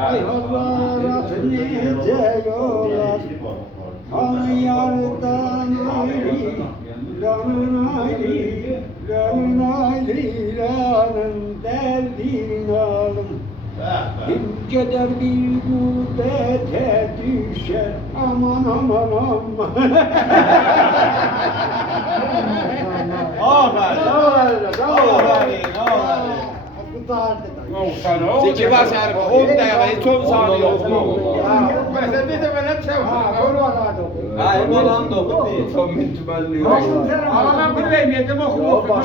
Ay Allah'a nice yollar, al yardan ayrı, lanın ayrı, lanın ayrı, lanın derdin alım. Kim keder bir gurbete düşer, aman aman aman. Zeki var yani 10 dakika, 10 saniye oldu. Ben sen de bana çabuk. Ay balam da bu değil. Son mintimalli yok. Ama ben vermedim okuma.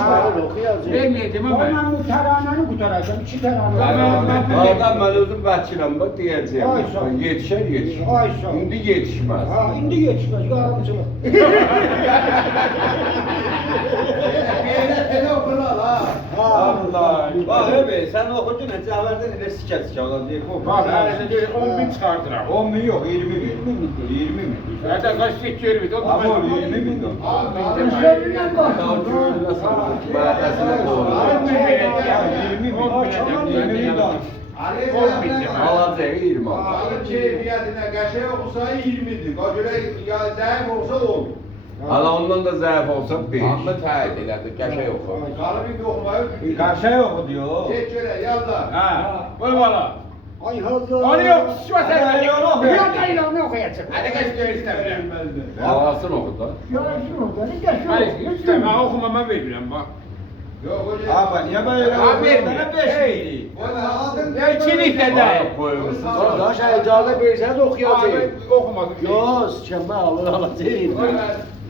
Vermedim ama. Ondan bu terananı kurtaracağım, iki terane. Adam ben özüm bahçılam bak diyeceğim. Ay sağ ol. Yetişer yetişir. Ay sağ ol. Şimdi yetişmez. Ha, indi geçmez, yardımcılık. Allah. Bak abi sen okudun ya cevherden ile siket çalan diye bu. Bak ben de 10 bin çıkardılar. 10 bin yok 20 bin. 20 mi? Nereden kaç geçiyor bir de? Ama 20 bin de. Üzerinden bak. Bağdasına doğru. 20 bin. 10 bin. Alacağı 20 aldı. Alın keyfiyetine qəşəng oxusa 20'dir. Göre ya zəif olsa 10. Hala ondan da zayıf olsa 5. Amma təyid elədi, qəşəng yox. Qalın bir oxumayı. Karşıya yok diyor. Geç göre yallah. Ha. Koy valla. Ay hazır. Onu yok. Şu sen. Yok değil onu okuyacak. Hadi geç gör istemiyorum. Havasın okudu. Yarasın orada, ne geçiyor? Hayır istemem. Okumama veriyorum bak. Yok hocam. Abi niye böyle? Abi, Hey. Ya içilik de de. Daha şey icazet verirseniz okuyacağım. Okumadım. Yok, sıçanma alır alacağım.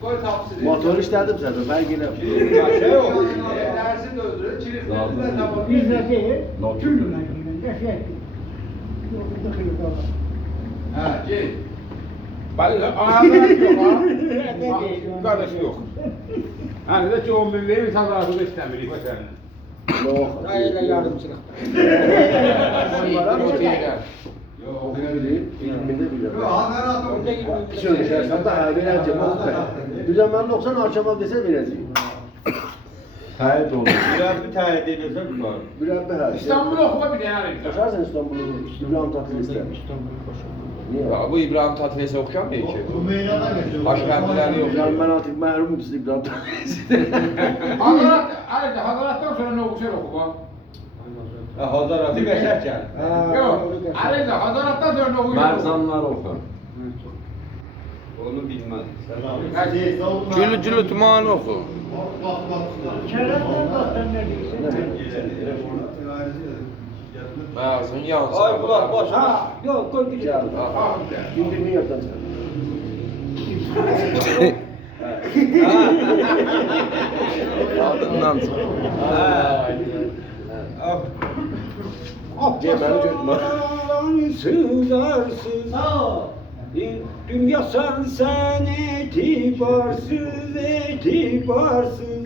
Koy tapsın. Motor istedim zaten, ben yine. Şey yok. Dersi de öldürür. Çiriflerinde de tamam. Bizde değil, Not. türlü mecburen, şey. Yok, bir de kıyık olur. Ha geç. Vallahi ağzına yok ha. Kardeş yok. Hani de ki 10 bin verir, sen daha da istemiyor. Yok, öyle yardımcılık. Yok Okuyabilirim, ilminde biliyorum. Yok hakarat Söyleşersem daha vereceğim, okuyayım. Düzen 90 akşama dese vereceğim. Hayır olur. Biraz bir tane denizim var. Birer bir her. İstanbul okuma bir yani. Koşarsan İstanbul'u, İbrahim Tatlıses'te. Niye? Ya bu İbrahim Tatlıses'i okuyamıyor ki. Bu meydana geçiyor. Başkentlileri yok. Yani ben artık mehrumum siz İbrahim Tatlıses'te. Hakarattan sonra ne okusar okuma. Hazaratı geçerken. Yok. Ayrıca hakarattan sonra ne okusar Merzanlar okur. Onu bilmez. Gülü gülü tuman oku. Mərzun yansın. Ay kulak boş. Ha, yok koy bir şey. Günlüğünü yaptan Adından çıx. Sığarsız dünya sen etibarsız etibarsız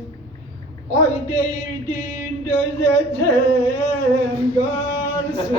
ay değirdin dözeceğim garsız